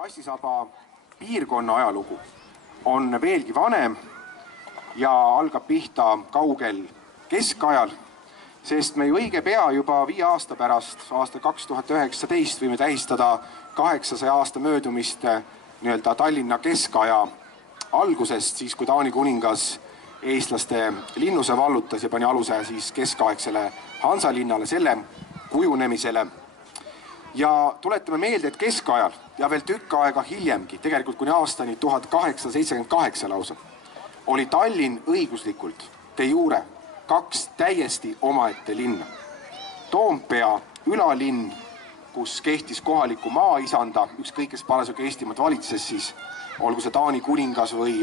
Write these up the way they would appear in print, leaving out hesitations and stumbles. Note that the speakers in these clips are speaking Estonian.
Kassisaba piirkonna ajalugu on veelgi vanem ja algab pihta kaugel keskajal, sest me ju õige pea juba 5 aasta pärast, aastal 2019 võime tähistada 800 aasta möödumist nii-öelda Tallinna keskaja algusest, siis kui Taani kuningas eestlaste linnuse vallutas ja pani aluse siis keskaegsele Hansalinnale, selle kujunemisele. Ja tuletame meelde, et keskajal ja veel tükk aega hiljemgi, tegelikult kuni aastani 1878 lausa, oli Tallinn õiguslikult de jure 2 täiesti omaette linna. Toompea ülalinn, kus kehtis kohaliku maaisanda, ükskõik kes parasjagu Eestimaad valitses siis, olgu see Taani kuningas või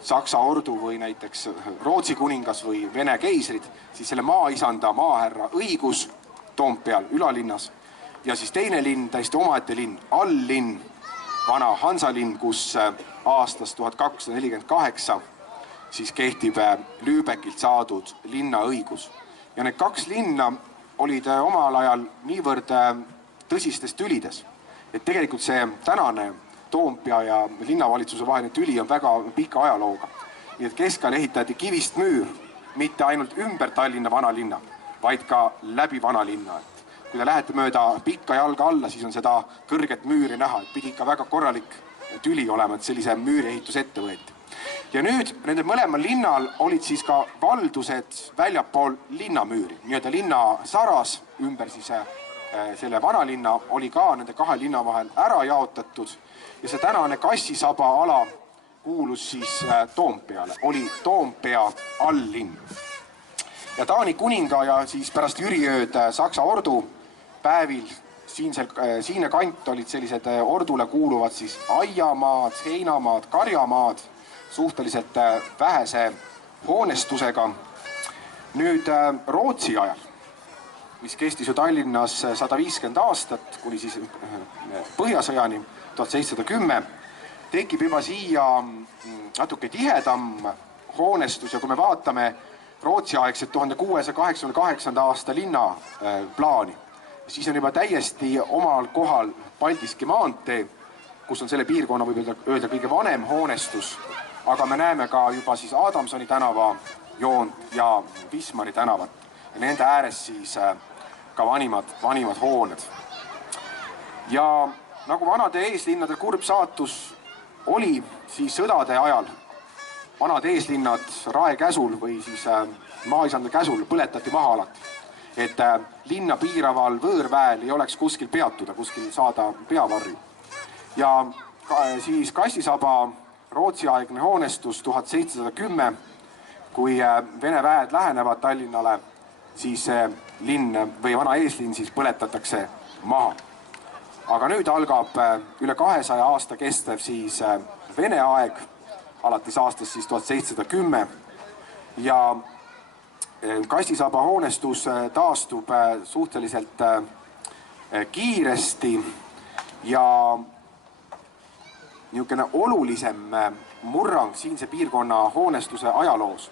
Saksa ordu või näiteks Rootsi kuningas või Vene keisrid, siis selle maaisanda, maahärra õigus Toompeal ülalinnas. Ja siis teine linn, täiesti omaette linn, alllinn, vana Hansalinn, kus aastast 1248 siis kehtib Lübekilt saadud linnaõigus. Ja need 2 linna olid omal ajal niivõrd tõsistes tülides, et tegelikult see tänane Toompea ja linnavalitsuse vaheline tüli on väga pika ajalooga. Nii et keskajal ehitati kivist müür, mitte ainult ümber Tallinna vanalinna, vaid ka läbi vanalinna. Kui te lähete mööda pikka jalga alla, siis on seda kõrget müüri näha, et pidi ikka väga korralik tüli olema, et sellise müüri ehitus ette võeti. Ja nüüd nende mõlemal linnal olid siis ka valdused väljapool linnamüüri, nii-öelda linna saras ümber siis selle vanalinna oli ka nende 2 linna vahel ära jaotatud ja see tänane Kassisaba ala kuulus siis Toompeale, oli Toompea alllinn. Ja Taani kuninga ja siis pärast Jüriööd Saksa ordu päevil siine kant olid sellised ordule kuuluvad siis aiamaad, heinamaad, karjamaad, suhteliselt vähese hoonestusega. Nüüd Rootsi ajal, mis kestis ju Tallinnas 150 aastat, kuni siis Põhjasõjani 1710, tekib juba siia natuke tihedam hoonestus ja kui me vaatame Rootsi-aegset 1688 aasta linna plaani, siis on juba täiesti omal kohal Paldiski maantee, kus on selle piirkonna võib öelda kõige vanem hoonestus, aga me näeme ka juba siis Adamsoni tänava joont ja Wismari tänavat ja nende ääres siis ka vanimad hooned. Ja nagu vanade eeslinnade kurb saatus oli, siis sõdade ajal vanad eeslinnad rae käsul või siis maaisanda käsul põletati maha alati, et linna piiraval võõrväel ei oleks kuskil peatuda, kuskil saada peavarju. Ja siis Kassisaba Rootsi-aegne hoonestus 1710, kui Vene väed lähenevad Tallinnale, siis linn või vana eeslinn siis põletatakse maha. Aga nüüd algab üle 200 aasta kestev siis Vene aeg, alates aastast siis 1710 ja Kassisaba hoonestus taastub suhteliselt kiiresti ja niisugune olulisem murrang siinse piirkonna hoonestuse ajaloos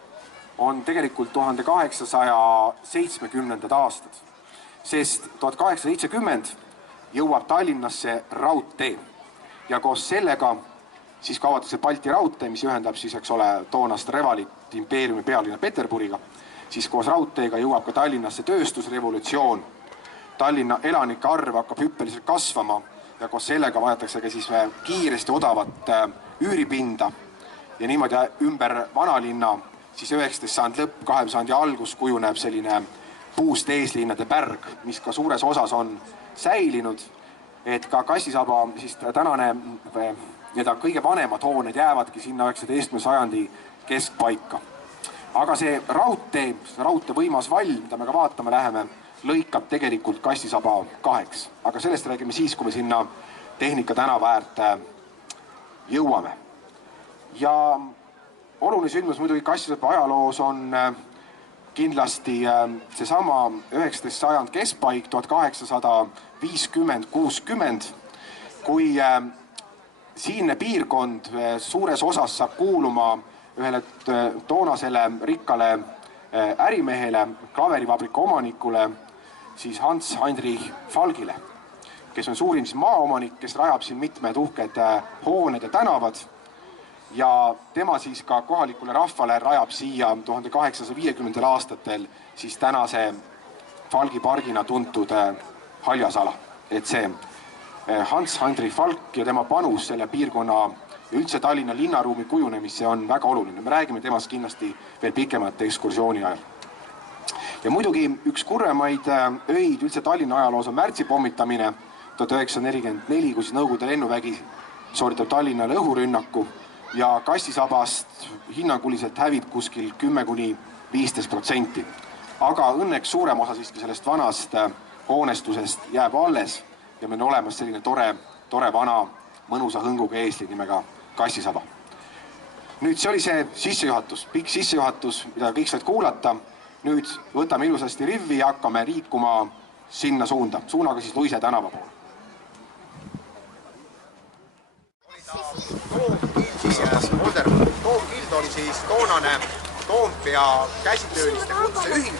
on tegelikult 1870. aastad, sest 1870 jõuab Tallinnasse raudtee ja koos sellega siis ka avatakse Balti raudtee, mis ühendab siis, eks ole, toonast Revalit impeeriumi pealinna Peterburiga, siis koos raudteega jõuab ka Tallinnasse tööstusrevolutsioon. Tallinna elanike arv hakkab hüppeliselt kasvama ja koos sellega vajatakse ka siis kiiresti odavat üüripinda ja niimoodi ümber vanalinna siis 19. sajandi lõpp, 20. sajandi algus kujuneb selline puust eeslinnade pärg, mis ka suures osas on säilinud, et ka Kassisaba siis tänane kõige vanemad hooned jäävadki sinna 19. sajandi keskpaika. Aga see raudtee võimas vall, mida me ka vaatama läheme, lõikab tegelikult Kassisaba 2. Aga sellest räägime siis, kui me sinna Tehnika tänava äärt jõuame. Ja oluline sündmus muidugi Kassisaba ajaloos on kindlasti seesama 19. sajand keskpaik 1850-60, kui siinne piirkond suures osas saab kuuluma ühele toonasele rikkale ärimehele, klaverivabrika omanikule, siis Hans Heinrich Falgile, kes on suurim maaomanik, kes rajab siin mitmed uhked hooned ja tänavad. Ja tema siis ka kohalikule rahvale rajab siia 1850 aastatel siis tänase Falgi pargina tuntud haljasala. Et see Hans-Hendrik Falk ja tema panus selle piirkonna ja üldse Tallinna linnaruumi kujunemisse on väga oluline. Me räägime temast kindlasti veel pikemate ekskursiooni ajal. Ja muidugi üks kurvemaid öid üldse Tallinna ajaloos on märtsi pommitamine 1944, kui siis Nõukogude lennuvägi sooritab Tallinnale õhurünnaku ja Kassisabast hinnanguliselt hävib kuskil 10–15%. Aga õnneks suurem osa siiski sellest vanast hoonestusest jääb alles ja meil on olemas selline tore vana mõnusa hõnguga eesli nimega Kassisaba. Nüüd see oli see sissejuhatus, pikk sissejuhatus, mida kõik said kuulata. Nüüd võtame ilusasti rivvi ja hakkame liikuma sinna suunaga siis Luise tänava poole. Toomkild oli siis toonane Toompea käsitööliste kutseühing,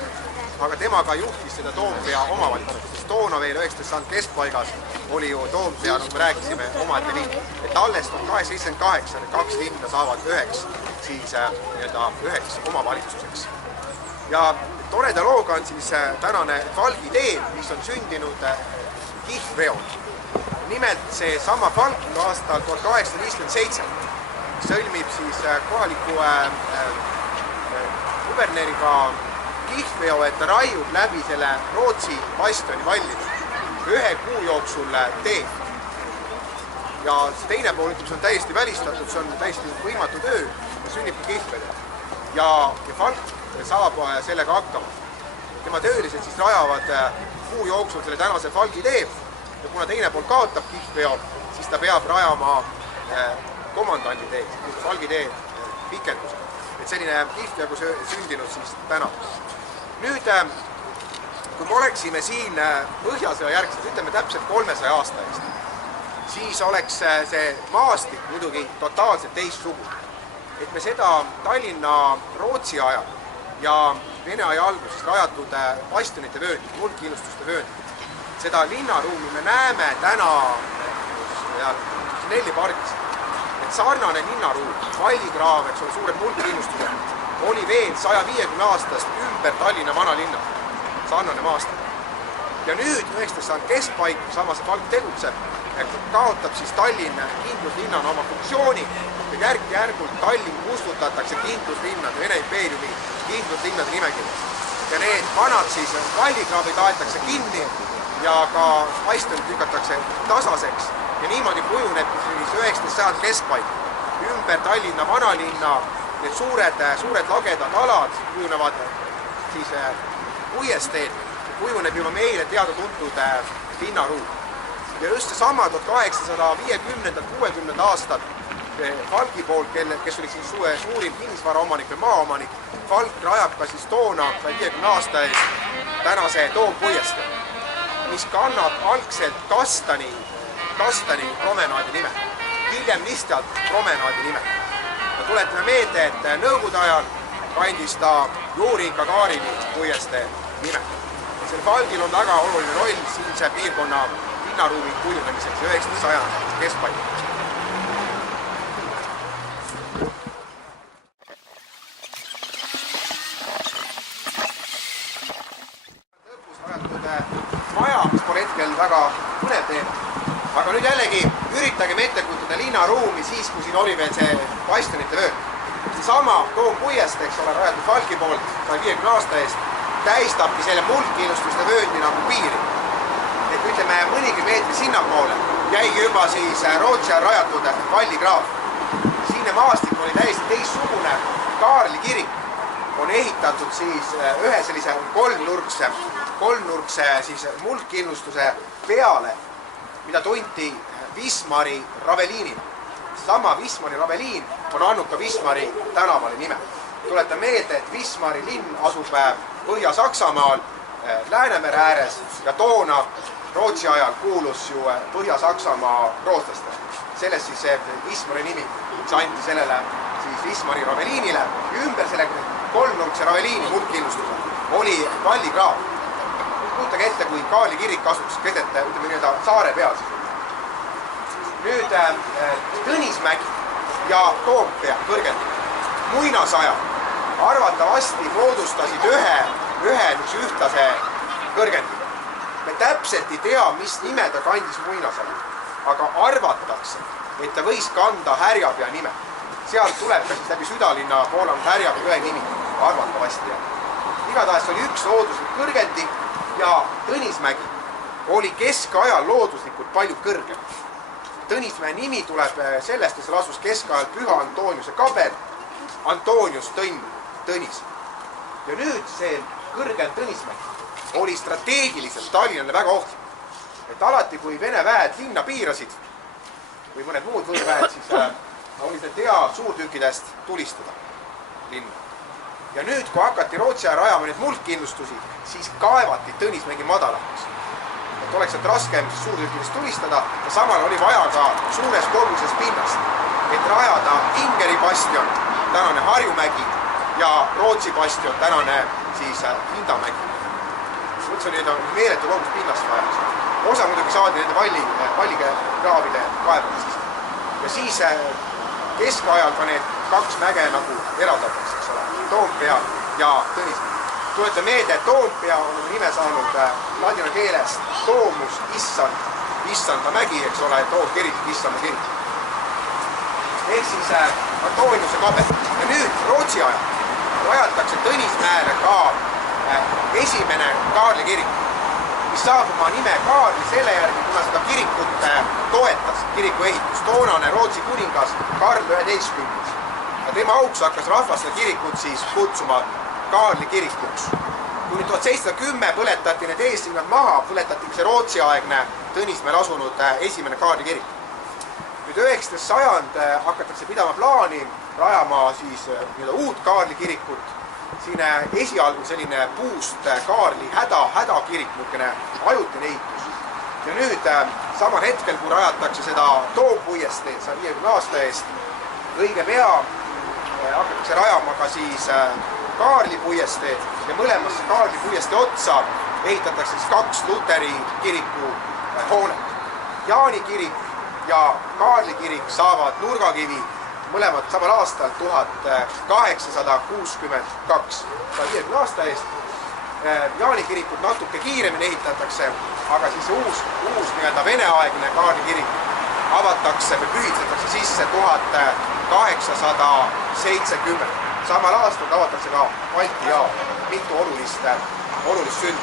aga tema ka juhtis seda Toompea omavalitsust, sest toona veel 19. sajandi keskpaigas oli ju Toompea, nagu me rääkisime, omaette linn. Et alles 1878 need kaks linna saavad üheks omavalitsuseks. Ja toreda looga on siis tänane Falgi tee, mis on sündinud kihlveol. Nimelt see sama Falk aastal 1857 sõlmib siis kohaliku kuberneriga kihlveo, et ta raiub läbi selle Rootsi bastioni vallid ühe kuu jooksul tee. Ja see teine pool ütleb, see on täiesti välistatud, see on täiesti võimatu töö ja sünnibki kihlveo. Ja Falk saab sellega hakkama. Tema töölised siis rajavad kuu jooksul selle tänase Falgi tee ja kuna teine pool kaotab kihlveo, siis ta peab rajama komandandi tee, Falgi tee pikenduse. Et selline kihlveo sündinud siis täna. Nüüd, kui me oleksime siin Põhjasõja järgselt, ütleme täpselt 300 aasta eest, siis oleks see maastik muidugi totaalselt teistsugune. Et me seda Tallinna Rootsi ajal ja Vene aja alguses rajatud bastionite vööndit, muldkillustuste vööndit. Seda linnaruumi me näeme täna Nelli pargis. Et sarnane linnaruum, vallikraav, eks ole, suured muldkillustused, oli veel 150 aastast ümber Tallinna vanalinna. Sarnane maastik. Ja nüüd 19. keskpaik, samas Falk tegutseb, kaotab siis Tallinn kindluslinnana oma funktsiooni ja järk-järgult Tallinn kustutatakse kindluslinnade, Vene impeeriumi kindluslinnade nimekirjas. Ja need vanad siis vallikraavid aetakse kinni ja ka bastionid lükatakse tasaseks ja niimoodi kujuneb siis 19. sajandi keskpaik. Ümber Tallinna vanalinna need suured lagedad alad kujunevad siis puiesteed, kujuneb juba meile teada-tuntud linnaruum. Ja just seesama 1850-60 aastat Falki poolt, kes oli siis suurim kinnisvaraomanik või maaomanik, Falk rajab ka siis toona 50 aasta eest tänase Toompuiestee, mis kannab algselt Kastani promenaadi nime, hiljem lihtsalt promenaadi nime. Ja tuletame meelde, et Nõukogude ajal kandis ta Juri Gagarini puiestee nime. Sel Falgil on väga oluline roll siinse piirkonna linnaruumi kujunemiseks 19. sajandi keskpaik. Maja, mis pole hetkel väga põnev teema. Aga nüüd jällegi üritagem ette kujutada linnaruumi siis, kui siin oli veel see bastionite vöönd. Seesama Toompuiest, eks ole, rajatud Falki poolt 50 aasta eest, tähistabki selle muldkillustuste vööndi nagu piiri. Et ütleme, mõnigi meetri sinnapoole jäigi juba siis Rootsi ajal rajatud vallikraav. Siinne maastik oli täiesti teistsugune. Kaarli kirik on ehitatud siis ühe sellise kolmnurkse siis muldkillustuse peale, mida tunti Wismari Raveliinina. Sama Wismari Raveliin on andnud ka Wismari tänavale nime. Tuletan meelde, et Wismari linn asub Põhja-Saksamaal Läänemere ääres ja toona Rootsi ajal kuulus ju Põhja-Saksamaa rootslastele. Sellest siis see Wismari nimi, mis anti sellele siis Wismari Raveliinile. Ümber selle kolmnurkse Raveliini muldkillustuse oli vallikraav. kujutage ette, kui Kaarli kirik asuks keset, ütleme nii-öelda saare peal. Nüüd Tõnismägi ja Toompea kõrgendamine. Muinasajal arvatavasti moodustasid ühe ühtlase kõrgendamine. Me täpselt ei tea, mis nime ta kandis muinasajal, aga arvatakse, et ta võis kanda Härjapea nime. Sealt tuleb ka siis läbi südalinna poolanud Härjapea ühe nimi, arvatavasti. Igatahes oli üks looduslik kõrgendi ja Tõnismägi oli keskajal looduslikult palju kõrgem. Tõnismäe nimi tuleb sellest, et seal asus keskajal Püha Antoniuse kaber, Antonius Tõnis. Ja nüüd see kõrgem Tõnismägi oli strateegiliselt Tallinnale väga ohtlik. Et alati, kui Vene väed linna piirasid või mõned muud võõrväed, siis oli see hea suurtükkidest tulistada linna. Ja nüüd, kui hakati Rootsi ajal rajama neid muldkindlustusi, siis kaevati Tõnismägi madalamaks. Et oleks et raskem suurtükkidest tulistada ja samal oli vaja ka suures koguses pinnast, et rajada Ingeri bastion, tänane Harjumägi ja Rootsi bastion, tänane siis Lindamägi. Mõtles oli meeletu kogus pinnast vaja. Osa muidugi saadi nende vallikraavide kaevamisest. Ja siis keskajal ka need kaks mäge nagu eraldatakse, eks ole, Toompea ja Tõnismägi. Tulete meelde, et Toompea on nime saanud ladina keeles Toomus, Issanda mägi, eks ole, Toomkirik, Issanda kirik. Ehk siis Antoniuse kaber. Ja nüüd Rootsi ajal rajatakse Tõnismäele ka esimene Kaarli kirik, mis saab oma nime Kaarli selle järgi, kuna seda kirikut toetas, kiriku ehitus, toonane Rootsi kuningas Karl 11. Ja tema auks hakkas rahvas seda kirikut siis kutsuma Kaarli kirikuks. Kui 1710 põletati need eeslinnad maha, põletati see Rootsi-aegne Tõnismäel asunud esimene Kaarli kirik. Nüüd 19. sajand hakatakse pidama plaani rajama siis uut Kaarli kirikut. Siin esialgu selline puust Kaarli hädakirik, niisugune ajutine ehitus. Ja nüüd samal hetkel, kui rajatakse seda Toompuiesteed 150 aasta eest, õige pea hakatakse rajama ka siis Kaarli puiesteed ja mõlemasse Kaarli puiestee otsa ehitatakse siis 2 Luteri kiriku hoonet. Jaani kirik ja Kaarli kirik saavad nurgakivi mõlemad samal aastal 1862, 150 aasta eest. Jaani kirikut natuke kiiremini ehitatakse, aga siis uus veneaegne Kaarli kirik avatakse või pühitsetakse sisse 1870. Samal aastal avatakse ka Balti jaam, mitu olulist sünd.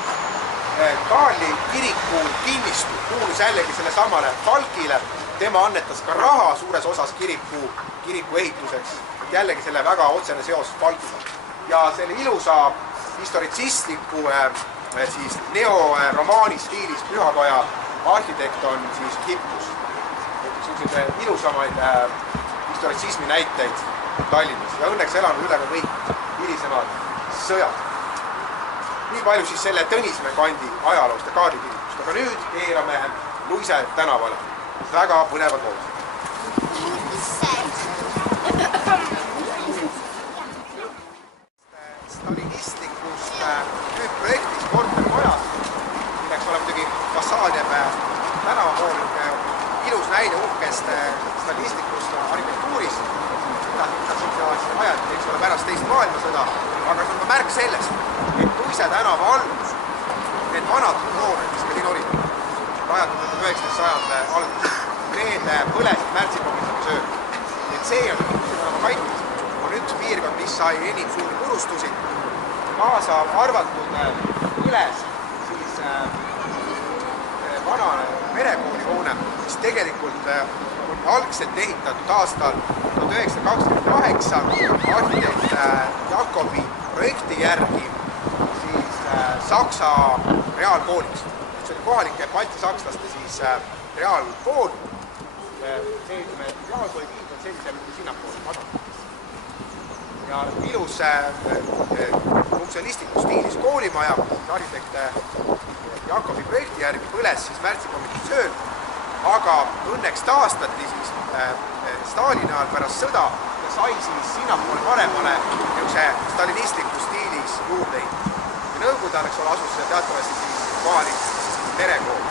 Kaarli kiriku kinnistu kuulus jällegi selle samale Falkile. Tema annetas ka raha suures osas kiriku ehituseks. Jällegi selle väga otsene seos Falkiga. Ja selle ilusa historitsistliku neoromaani stiilis pühakoja arhitekt on siis Hippus. Sellised ilusamaid historitsismi näiteid Tallinnas ja õnneks elanud üle ka kõik hilisemad sõjad. Nii palju siis selle Tõnismäe kandi ajaloost ja Kaarli kirikust, aga nüüd keerame Luise tänavale. Väga põnevad lood. Stalinistlikust projektist kortermajas, milleks oleme muidugi fassaad jääb tänavapool ilus näide uhkest stalinistlikust arhitektuurist. Ajad, eks ole, pärast teist maailmasõda, aga see on ka märk sellest, et Luise tänava algus, need vanad noored, mis ka siin olid, rajatud 19. sajandi alguses, need põlesid märtsipommitaga sööd. Et see on Luise tänava kantis, on üks piirkond, mis sai enim suuri purustusi, kaasa arvatud põles siis vana merekooli hoone, mis tegelikult on algselt ehitatud aastal 1928 arhitekt Jakobi projekti järgi siis Saksa reaalkooliks. See oli kohalike baltisakslaste siis reaalkool. See reaalkooli pind on sellisem sinnapoole madal. Ja ilus funktsionistliku stiilis koolimaja arhitekt Jakobi projekti järgi põles siis märtsipommitud sööl, aga õnneks taastati siis Stalini ajal pärast sõda ja sai siis sinnapoole paremale stalinistliku stiilis juurde ehitada. Nõukogude ajal asus teatavasti siis kohalik perekool.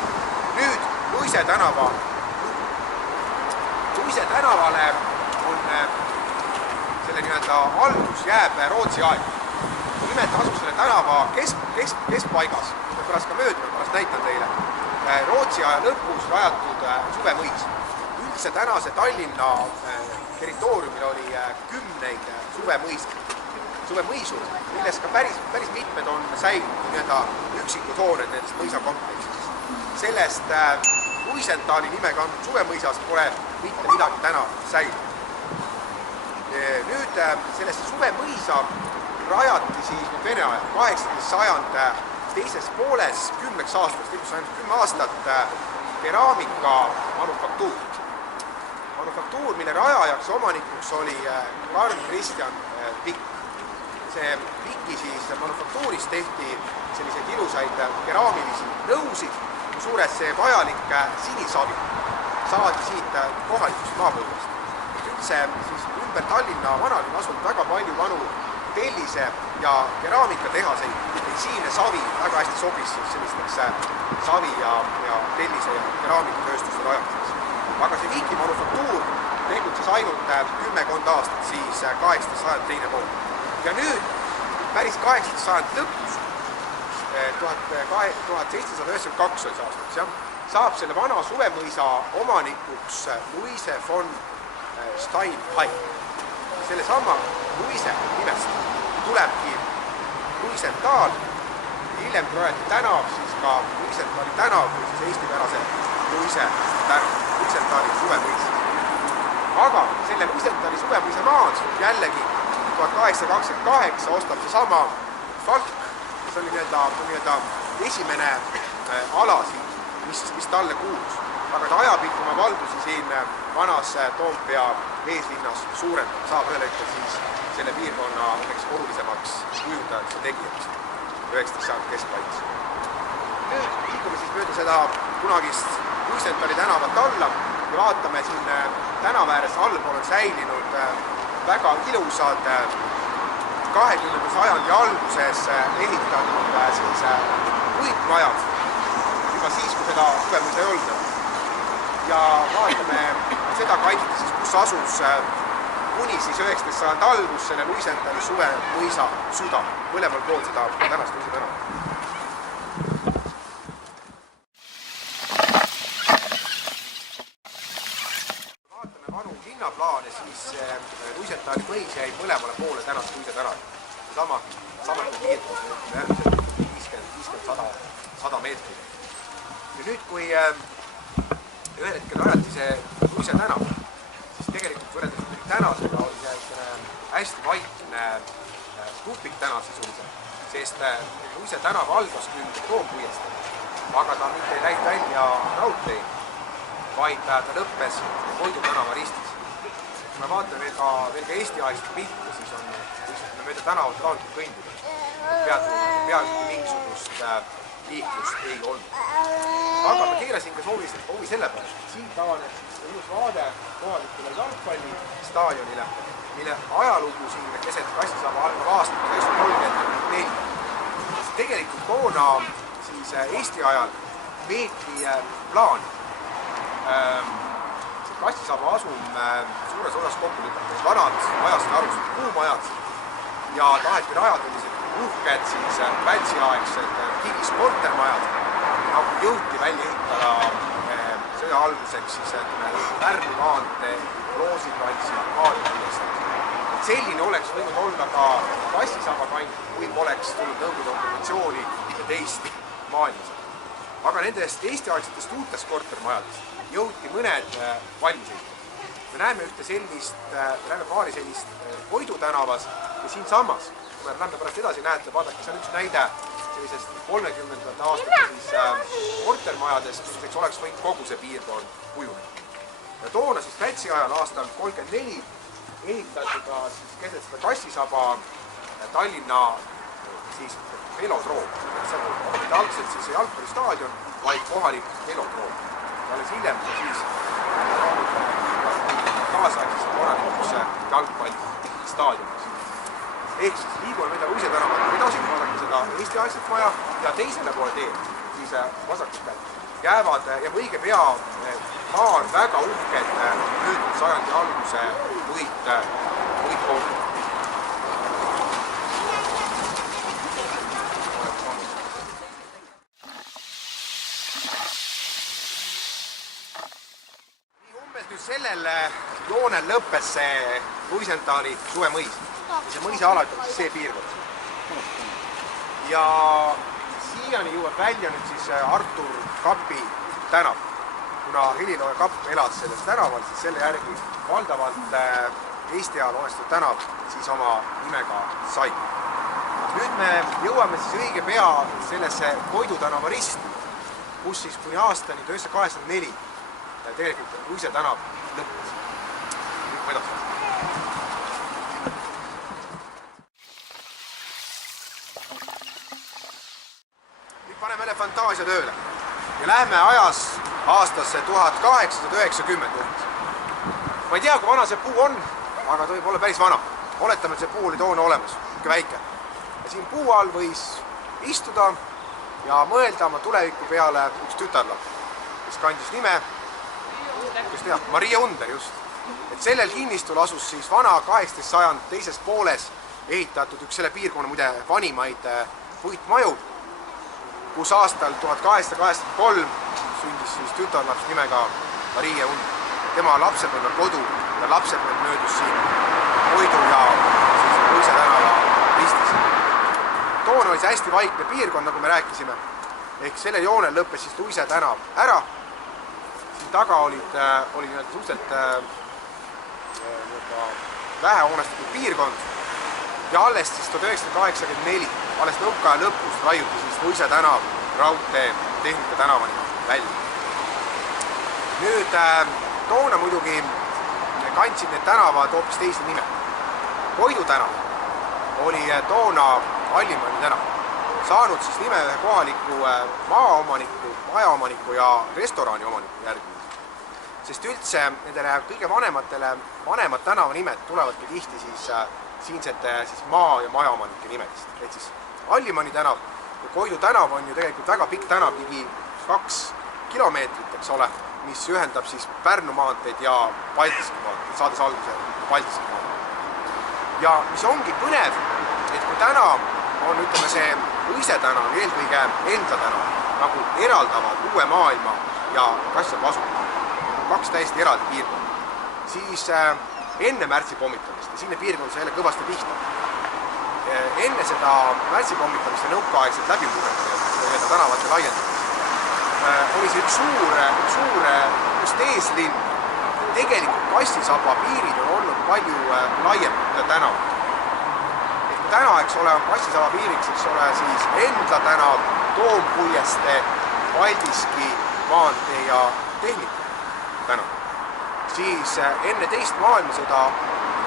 Nüüd Luise tänava. Luise tänavale on selle nii-öelda algus jääb Rootsi aeg. Nimelt asus selle tänava keskpaigas, mida pärast ka möödunud, pärast näitan teile, Rootsi aja lõpus rajatud suvemõis. Üldse tänase Tallinna territooriumil oli kümneid suvemõisu, milles ka päris mitmed on säilinud nii-öelda üksikud hooned nendest mõisakompleksidest. Sellest Luisentali nimega antud suvemõisast pole mitte midagi täna säilinud. Nüüd sellesse suvemõisa rajati siis Vene ajal 18. sajand teises pooles 10 aastast, liikus ainult 10 aastat keraamika manufaktuur. Manufaktuur, mille rajajaks omanikuks oli Karl Christian Pikk. See Pikki siis manufaktuuris tehti selliseid ilusaid keraamilisi nõusid, suures see vajalik sinisavi saadi siit kohalikust maapõuest. Üldse siis ümber Tallinna vanalinna asunud väga palju vanu tellise ja keraamikatehaseid, siin savi väga hästi sobis sellisteks savi ja tellise ja keraamikatööstuste rajamiseks. Aga see Viiki manufaktuur tegutses ainult 10 aastat, siis 18. sajand teine pool. Ja nüüd päris 18. sajand lõpus, 1792 oli see aastaks, saab selle vana suvemõisa omanikuks Luise von Steinheim. Selle sama Luise nimest tulebki Luisental, hiljem rajati tänav, siis ka Luisentali tänav või siis eestipärase Luisentali suvemõis. Aga selle Luisentali suvemõisa maad jällegi 1828 ostab see sama Falk, see oli nii-öelda esimene ala siin, mis talle kuulus. Aga ta ajapikku oma valdusi siin vanas Toompea eeslinnas suurendab, saab ühel hetkel siis selle piirkonna üheks olulisemaks kujundajaks ja tegijaks 19. sajandi keskpaigas. Nüüd liigume siis mööda seda kunagist Luisentali tänavat alla ja vaatame siin tänava ääres allpool on säilinud väga ilusad 20. sajandi alguses ehitatud puitmajad juba siis, kui seda suvemõisa ei olnud. Ja vaatame seda kandit, siis, kus asus kuni siis 19. sajand algus selle Luisentali suvemõisa süda, mõlemal pool seda tänast Luise tänavat. Vaatame vanu linnaplaane, siis Luisentali mõis jäi mõlemale poole tänast Luise tänavat. Sama piirkond, äärmiselt 50-100 meetrit. Ja nüüd, kui ühel hetkel rajati see Luise tänav, siis tegelikult võrreldes tänasega oli see hästi vaikne tupik tänav sisuliselt, sest Luise tänav algas küll Toompuiesteel, aga ta mitte ei läinud välja raudtee, vaid ta lõppes Koidu tänava ristis. Kui me vaatame veel ka Eesti-aegset pilti, siis on mööda tänavat raudselt kõndida. Peaaegu mingisugust liiklust ei olnud. Aga ma keerasin ka soovi sellepärast, et siit avaneb ilus vaade kohalikule jalgpallistaadionile, mille ajalugu siin keset Kassisaba algab aastat 1934. Tegelikult toona siis Eesti ajal veeti plaan Kassisaba asum suures osas kokku lükata, vanad majast arust, puumajad ja taheti rajada uhked siis Pätsi-aegsed kivist kortermajad, nagu jõuti välja ehitada sõja alguseks siis Pärnu maantee, Roosiplatsi, Maarjast. Selline oleks võinud olla ka Kassisaba kant, kui oleks tulnud Nõukogude okupatsiooni ja teist maailmasõda. Aga nendest Eesti-aegsetest uutest kortermajadest jõuti mõned valmis ehitada. Me näeme paari sellist Koidu tänavas ja siinsamas, kui me lähme pärast edasi näete, vaadake, see on üks näide sellisest 30. aastate siis kortermajadest, milleks oleks võinud kogu see piirkond kujuneda. Ja toona siis Pätsi ajal aastal 34 ehitati ka siis keset seda Kassisaba Tallinna siis velodroom. See on algselt siis jalgpallistaadion, vaid kohalik velodroom. Alles hiljem siis kaasaegses korralikuks jalgpallistaadioniks. Ehk siis liigume meile Luise tänavalt edasi, vaadake seda Eesti-aegset maja ja teisele poole teel siis vasakust pealt, jääb õige pea paar väga uhked nüüd sajandi alguse puitkoolid. Nüüd sellel joonel lõppes see Luisendali suvemõis. See mõisa ala ütleb see piirkond. Ja siiani jõuab välja nüüd siis Artur Kapi tänav. Kuna Helilooja Kapp elas selles tänaval, siis selle järgi valdavalt Eesti ajal hoonestud tänav siis oma nimega sai. Nüüd me jõuame siis õige pea sellesse Koidu tänava risti, kus siis kuni aastani 1984 tegelikult Luise tänav lõppes. Nüüd ma edasi. Nüüd paneme jälle fantaasia tööle ja läheme ajas aastasse 1890 umbes. Ma ei tea, kui vana see puu on, aga ta võib olla päris vana. Oletame, et see puu oli toona olemas, ikka väike. Ja siin puu all võis istuda ja mõelda oma tuleviku peale üks tütarlaps, kes kandis nime Maria Under just. Et sellel kinnistul asus siis vana 18. sajand teises pooles ehitatud üks selle piirkonna muide vanimaid puitmaju, kus aastal 1883 sündis siis tütarlaps nimega Maria Under. Tema lapsepõlve kodu ja lapsepõlv möödus siin Koidu ja Luise tänava ristis. Toona oli see hästi vaikne piirkond, nagu me rääkisime, ehk selle joonel lõppes siis Luise tänav ära. Taga oli suhteliselt vähe hoonestatud piirkond ja alles siis 1984, alles nõukaaja lõpus raiuti siis Luise tänav raudtee Tehnika tänavani välja. Nüüd toona muidugi kandsid need tänavad hoopis teisi nime. Koidu tänav oli toona Allimanni tänav, saanud siis nime ühe kohaliku maaomaniku, majaomaniku ja restorani omaniku järgi. Sest üldse nendele kõige vanemad tänavanimed tulevadki tihti siis siinsete maa- ja majaomanike nimedest. Et siis Allimanni tänav ja Koidu tänav on ju tegelikult väga pikk tänav, ligi 2 kilomeetrit, eks ole, mis ühendab siis Pärnu maanteed ja Paldiski maanteed, saades alguse Paldiski maanteed. Ja mis ongi põnev, et kui täna on, ütleme, see Õise tänav ja eelkõige Endla tänav nagu eraldavad uue maailma ja Kassel asumine, kaks täiesti eraldi piirkonda, siis enne märtsipommitamist ja sinne piirkonda sai jälle kõvasti pihta. Enne seda märtsipommitamist ja nõukaaegselt läbimurret ja tänavate laiendamist oli see üks suur eeslinn. Tegelikult Kassisaba piirid on olnud palju laiem tänav. Täna, eks ole, on Kassisaba piiriks, eks ole, siis Endla tänav, Toompuieste, Paldiski maantee ja Tehnika tänav. Siis enne teist maailmasõda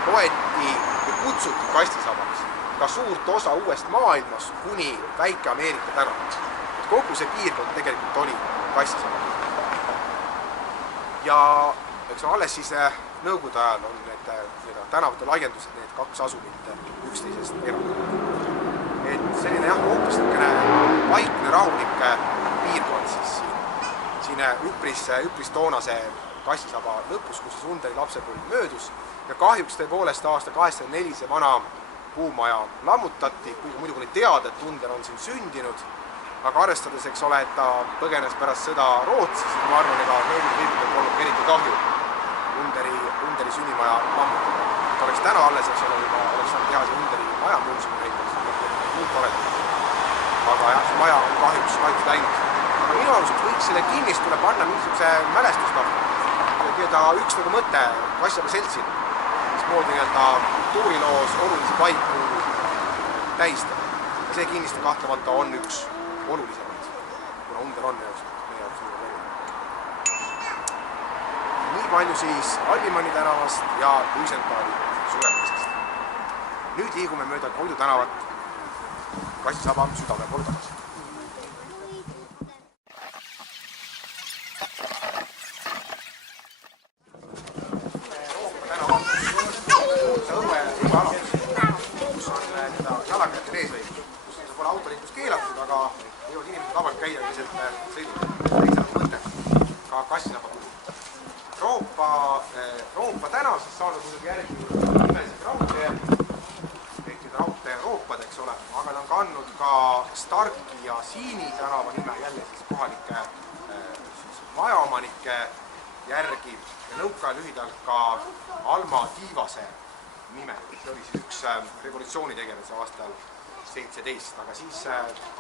loeti ja kutsuti Kassisabaks ka suurt osa uuest maailmast kuni väike Ameerika tänav. Kogu see piirkond tegelikult oli Kassisaba. Ja eks alles siis nõukogude ajal on need tänavate laiendused, need kaks asumit üksteisest eraldavad. Et selline hoopis vaikne rahulik piirkond siis siin üpris toonase Kassisaba lõpus, kus siis Underi lapsepõlv möödus. Ja kahjuks tõepoolest aasta 84 see vana puumaja lammutati, kuigi muidugi oli teada, et Under on siin sündinud. Aga arvestades, eks ole, et ta põgenes pärast sõda Rootsi, siis ma arvan, ega nõukogude liidul polnud eriti kahju Underi sünnimaja lammutada. Ta oleks täna alles, eks ole, juba oleks saanud teha see Underi maja muuseumi näiteks, muud toredad. Aga jah, see maja on kahjuks läinud. Aga minu arust võiks selle kinnistule panna mingisuguse mälestustahvli. Ta üks nagu mõte Kassisaba seltsil, mismoodi kultuuriloos olulisi paiku tähistab. Ja see kinnistu kahtlemata on üks olulisemad, kuna Under on meie jaoks suur oluline. Nii palju siis Allimanni tänavast ja Luisendali suuremisest. Nüüd liigume mööda Koidu tänavat Kassisaba südame poole tagasi. Jalakäijate eesliik, kus pole autoliiklus keelatud, aga võivad inimesed vabalt käia keset sõidul. Teisel mõte ka Kassisaba puhul. Roopa tänasest saanud muidugi järgi nimelised raudtee, ehk raudtee Roopad, eks ole, aga ta on kandnud ka Starki ja Siini tänava nime, jälle siis kohalike majaomanike järgi ja nõukaajal lühidalt ka Alma Tiivase nime. See oli siis üks revolutsioonitegelase aastal 17, aga siis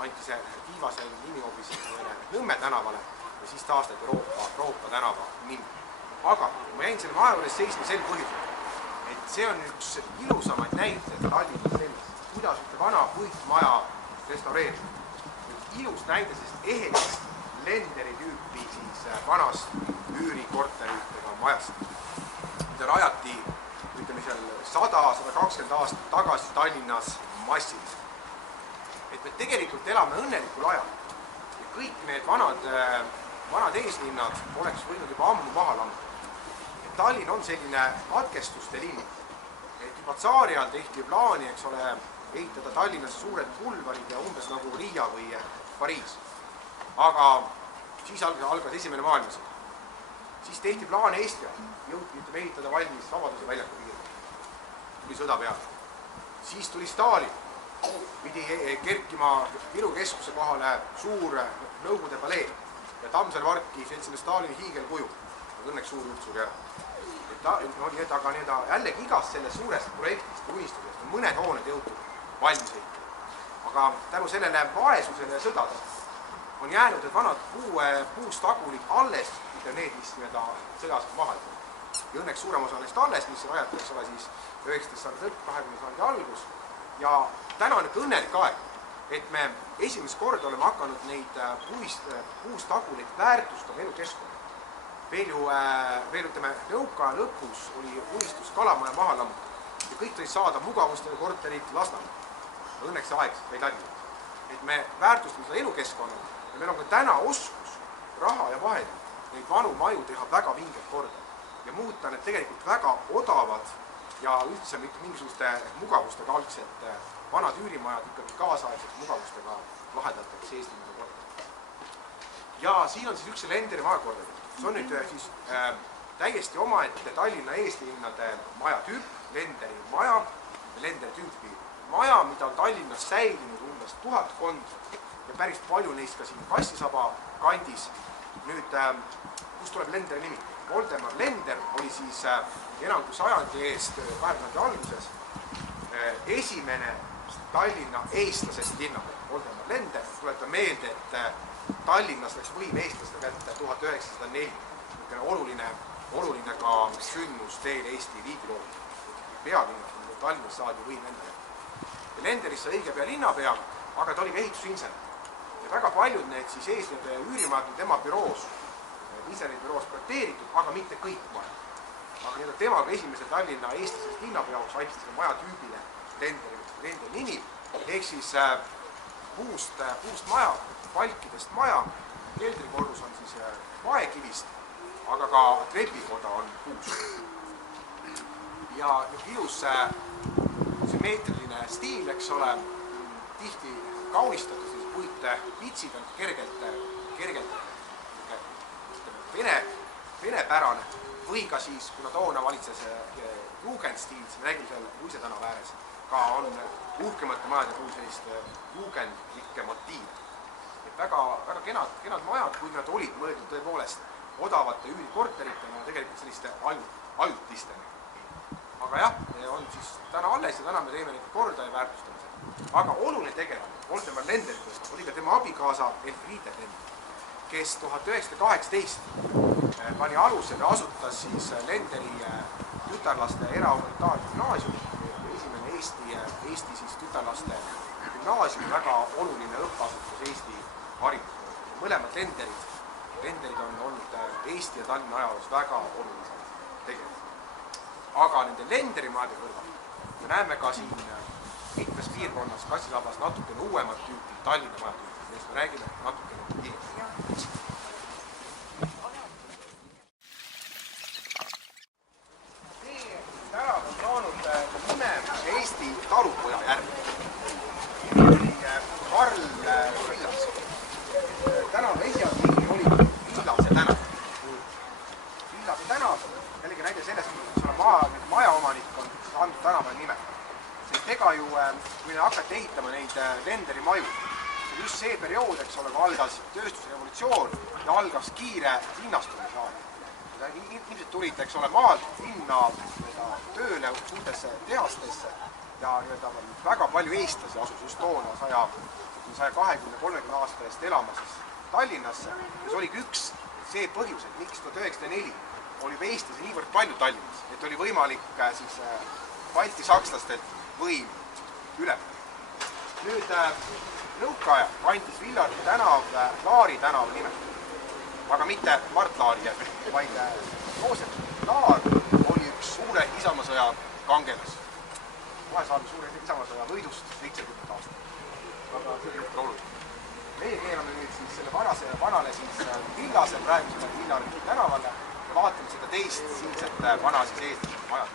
anti see Tiivase nimi hoopis Nõmme tänavale ja siis taastati Roopa tänava nimi. Aga ma jäin selle maja juures seisma sel põhjusel, et see on üks ilusamaid näiteid Tallinnas sellest, kuidas ühte vana puitmaja restaureerida. Ilus näide sellest ehedest lenderi tüüpi siis vanast üürikorteritega majast, mida rajati, ütleme seal 100-120 aastat tagasi Tallinnas massiliselt. Et me tegelikult elame õnnelikul ajal ja kõik need vanad eeslinnad oleks võinud juba ammu maha lammutada. Tallinn on selline katkestuste linn. Et juba tsaari ajal tehti plaani, eks ole, ehitada Tallinnasse suured pulvarid ja umbes nagu Riia või Pariis. Aga siis algas esimene maailmasõda. Siis tehti plaan Eesti ajal. Jõuti ehitada valmis Vabaduse väljaku piirkond. Tuli sõda peale. Siis tuli Stalin. Pidi kerkima Viru keskuse kohale suur Nõukogude palee ja Tammsaare parki seltsime Stalini hiigelkuju. Õnneks suur juhtsur jah. Aga jällegi igast sellest suurest projektist ja unistusest on mõned hooned jõutud valmis ehitada. Aga tänu sellele vaesusele ja sõdadele on jäänud need vanad puustagulid alles, mitte need, mis sõjas maha jäid. Ja õnneks suurem osa neist alles, mis rajati, eks ole, siis 19. sajandi lõpp, 20. sajandi algus. Ja täna on õnnelik aeg, et me esimest korda oleme hakanud neid puustagulid väärtustama elukeskkonna. Veel ütleme, nõukaaja lõpus oli unistus Kalamaja maha lammutada ja kõik tõid saada mugavustega korterit Lasnamäe. Õnneks see aeg meil Tallinnas. Et me väärtustame seda elukeskkonna ja meil on ka täna oskus, raha ja vahendid neid vanu maju teha väga vingelt korda ja muuta need tegelikult väga odavad ja üldse mitte mingisuguste mugavustega algselt vanad üürimajad ikkagi kaasaegselt mugavustega lahendatakse Eestimaa korda. Ja siin on siis üks lenderi majakorda. See on nüüd siis täiesti omaette Tallinna eeslinnade maja tüüp, lenderi maja ja lenderi tüüpi maja, mida on Tallinnas säilinud umbes 1000 ja päris palju neist ka siin Kassisaba kandis. Nüüd, kust tuleb lenderi nimi? Voldemar Lender oli siis enam kui sajandi eest 2000 alguses esimene Tallinna eestlasest linnapea. Voldemar Lender tuletab meelde, et Tallinnas läks võim eestlaste kätte 1904. Oluline ka sündmus teel Eesti riigi loomine. Pealinnad, Tallinnas saadi võim enda kätte. Lenderisse õige pea linnapea, aga ta oli ka ehitusinsener. Ja väga paljud need siis eeslinnade üürimajad on tema büroos, inseneribüroos projekteeritud, aga mitte kõik majad. Aga temaga esimese Tallinna eestlasest linnapeaks andis selle maja tüübile lenderi nimi, ehk siis puust maja, palkidest maja, keldrikorrus on siis vaekivist, aga ka trepikoda on puust. Ja ilus sümmeetriline stiil, eks ole, tihti kaunistatud, siis puitpitsid on kergelt venepärane või ka siis, kuna toona valitses juugendstiil, siis me räägime seal Luise tänava ääres, ka on uhkemate majade puhul sellist juugendlikke motiive. Väga kenad majad, kuid nad olid mõeldud tõepoolest odavate üürikorteritena ja tegelikult selliste ajutistena. Aga jah, on siis täna alles ja täna me teeme neid korda ja väärtustame seda. Aga oluline tegelane, Voldemar Lenderist, oli ka tema abikaasa Elfriede Lender, kes 1918 pani alusel ja asutas siis Lenderi tütarlaste erahumanitaargümnaasiumi, esimene Eesti siis tütarlaste gümnaasium, väga oluline õppeasutus Eesti haridus. Mõlemad lenderid on olnud Eesti ja Tallinna ajaloos väga olulised tegelased. Aga nende lenderimajade kõrval me näeme ka siin mitmes piirkonnas Kassisabas natukene uuemat tüüpi Tallinna maja tüüpi, millest me räägime natukene hiljem. Tänav on saanud nime Eesti talupoja järgi. Karl Villas. just see periood, eks ole, kui algas tööstusrevolutsioon ja algas kiire linnastumise aeg. Inimesed tulid, eks ole, maalt linna tööle suurtesse tehastesse ja väga palju eestlasi asus just toona 120-30 aasta eest elama siis Tallinnasse. Ja see oligi üks see põhjus, et miks 1904 oli eestlasi niivõrd palju Tallinnas, et oli võimalik siis Balti sakslastelt võim üle. Nüüd nõukaaja kandis Villardi tänav Laari tänava nime, aga mitte Mart Laari järgi, vaid Joosep Laar oli üks suure Isamaasõja kangelas. Kohe saame suure Isamaasõja võidust 70 aastat. Aga see on oluline. Meie keerame nüüd siis selle vanale siis villasel praegusele Villardi tänavale ja vaatame seda teist siinset vana siis eestlased majad.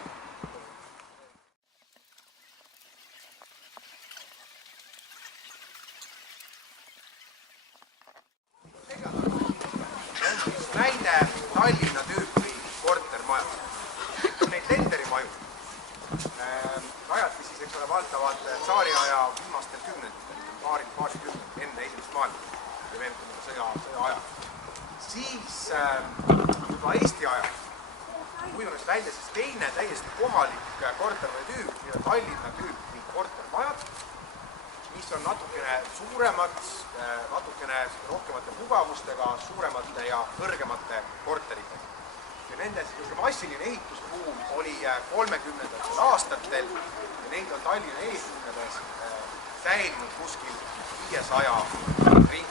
Näide Tallinna tüüpi kortermajad. Neid lenderimaju rajati siis, eks ole, valdavalt tsaariaja viimastel kümnenditel, paarikümnendil enne esimest maailma ja veel sõja ajal. Siis juba Eesti ajal kujunes välja siis teine täiesti kohalik kortermaja tüüp, Tallinna tüüpi kortermajad, mis on natukene suuremad, natukene rohkemate mugavustega, suuremate ja kõrgemate korteritega. Ja nende massiline ehitusbuum oli 30. aastatel ja neid on Tallinna eeslinnades säilinud kuskil 500 ringi.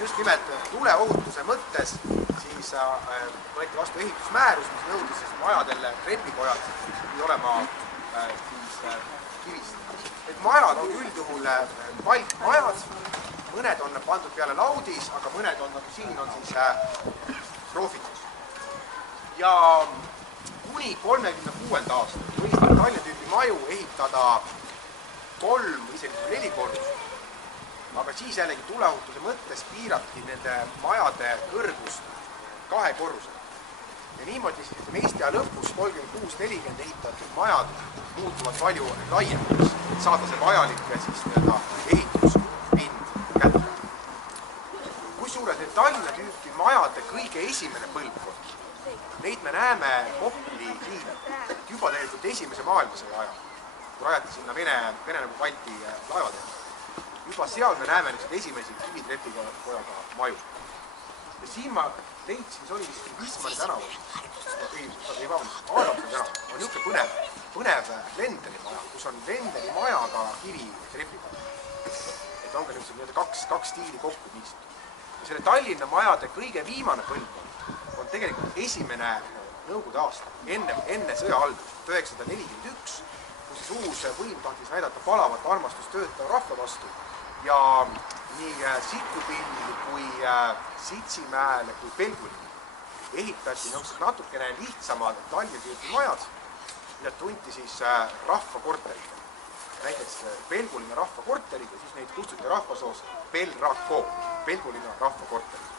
Just nimelt tuleohutuse mõttes siis võeti vastu ehitusmäärus, mis nõudis siis majadele trepikojad pidi olema kivist. Need majad on üldjuhul palkmajad, mõned on pandud peale laudis, aga mõned on, nagu siin on siis proofitud. Ja kuni 36. aastal võis Tallinna tüüpi maju ehitada 3 või isegi 4 korrust. Aga siis jällegi tuleohutuse mõttes piirati nende majade kõrgust 2 korrusega. Ja niimoodi siis Eesti aja lõpus 36-40 ehitatud majad muutuvad palju laiemaks, et saada see vajalik siis ehituspind kätte. Kusjuures need Tallinna tüüpi majade kõige esimene põlvkond, neid me näeme Kopli liinil juba tegelikult esimese maailmasõja ajal, kui rajati sinna Vene nagu Balti laevateed. Juba seal me näeme esimesi kivitrepikojaga maju. Ja siin ma leidsin, see oli vist Wismari tänaval, Aadamse tänaval, on niisugune põnev lenderimaja, kus on lenderimajaga kivitrepikoja. Et on ka niisugune kaks stiili kokku viistatud. Ja selle Tallinna majade kõige viimane põlvkond on tegelikult esimene nõukogude aasta, enne sõja algust, 1941, kus uus võim tahtis näidata palavat armastust töötava rahva vastu. Ja nii Sitkupilli kui Sitsimäele kui Pelgulini ehitati natukene lihtsamad Tallinna tüüpi majad, mida tunti siis rahvakorteriga. Näiteks Pelgulinna rahvakorteriga, siis neid kutsuti rahvasoos Belrako, Pelgulinna rahvakorteriga.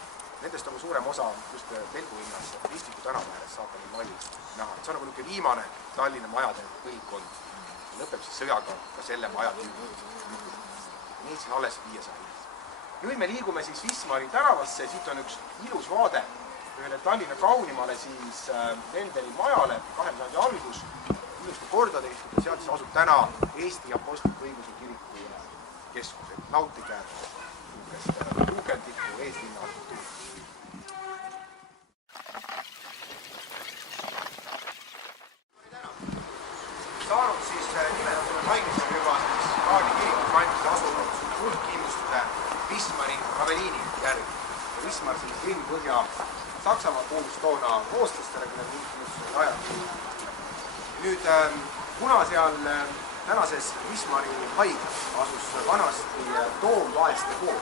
Nendest on suurem osa just Pelgulinnas Ristiku tänava ääres saate neid maju näha. See on nagu niisugune viimane Tallinna majade põlvkond. Lõpeb siis sõjaga ka selle maja tüüpi. Neid siin alles 500. Nüüd me liigume siis Wismari tänavasse, siit on üks ilus vaade ühele Tallinna kaunimale siis Lenderi majale, 20. algus, ilusti korda tehtud ja sealt siis asub täna Eesti Apostliku Õigeusu Kiriku keskus, et nautige tuukendlikku eeslinna arhitektuuri. Saanud siis nimetatud mainisin juba Taani kiriku kandis asunud kuldkindlustuse Wismari Aveliini järgi. Wismar siis linn Põhja-Saksamaa kuulus toona rootslastele, kui nad kuldkindlustuse ajad. Nüüd, kuna seal tänases Wismari haiglas asus vanasti toomvaeste kool,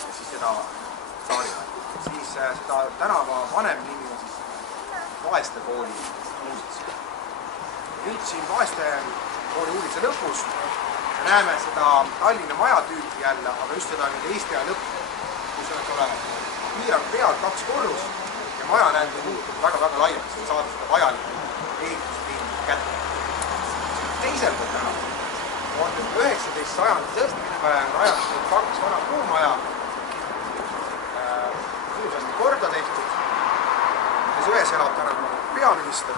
siis seda tsaariajal, siis seda tänava vanem nimi on siis vaeste kooli muuseas. Nüüd siin vaestekoori uudise lõpus me näeme seda Tallinna majatüüpi jälle, aga just seda nüüd Eesti aja lõppu, kus oleks olema piirang peal 2 korrus ja maja näete muutub väga laiaks, et saada seda vajalikku ehituspiiri kätte. Teisel pool täna on 19. sajandi lõpp rajatud 2 vana puumaja, ilusasti korda tehtud. Ühes elab täna peaminister.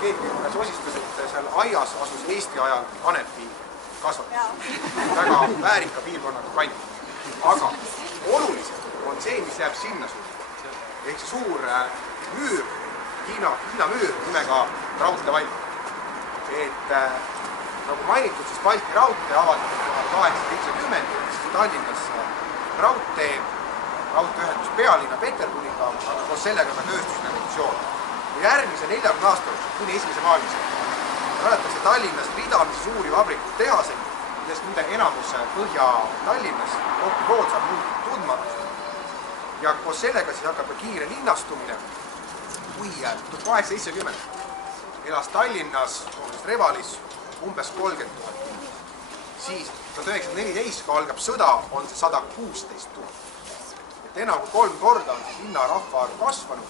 Keegi mõnes osistas, et seal aias asus Eesti ajal kanepi kasvatus. Väga väärika piirkonnaga kant. Aga oluliselt on see, mis jääb sinna suur. Ehk see suur müür, Hiina müür nimega raudteevall. Et nagu mainitud, siis Balti raudtee avati 1870, siis Tallinnas raudteeühendus pealinna Peterburiga, aga koos sellega ka tööstusrevolutsioon. Järgmise 40 aastal kuni esimese maailmasõja rajatakse Tallinnas ridamisi suuri vabrikuid tehaseid, millest muide enamus Põhja-Tallinnas kokku pool saab muutuda tundmatust. Ja koos sellega siis hakkab kiire linnastumine. Kui 1870 elas Tallinnas Revalis umbes 30 000 inimest. Siis 1914, kui algab sõda, on see 116 000. Et enam kui 3 korda on linna rahvaarv kasvanud.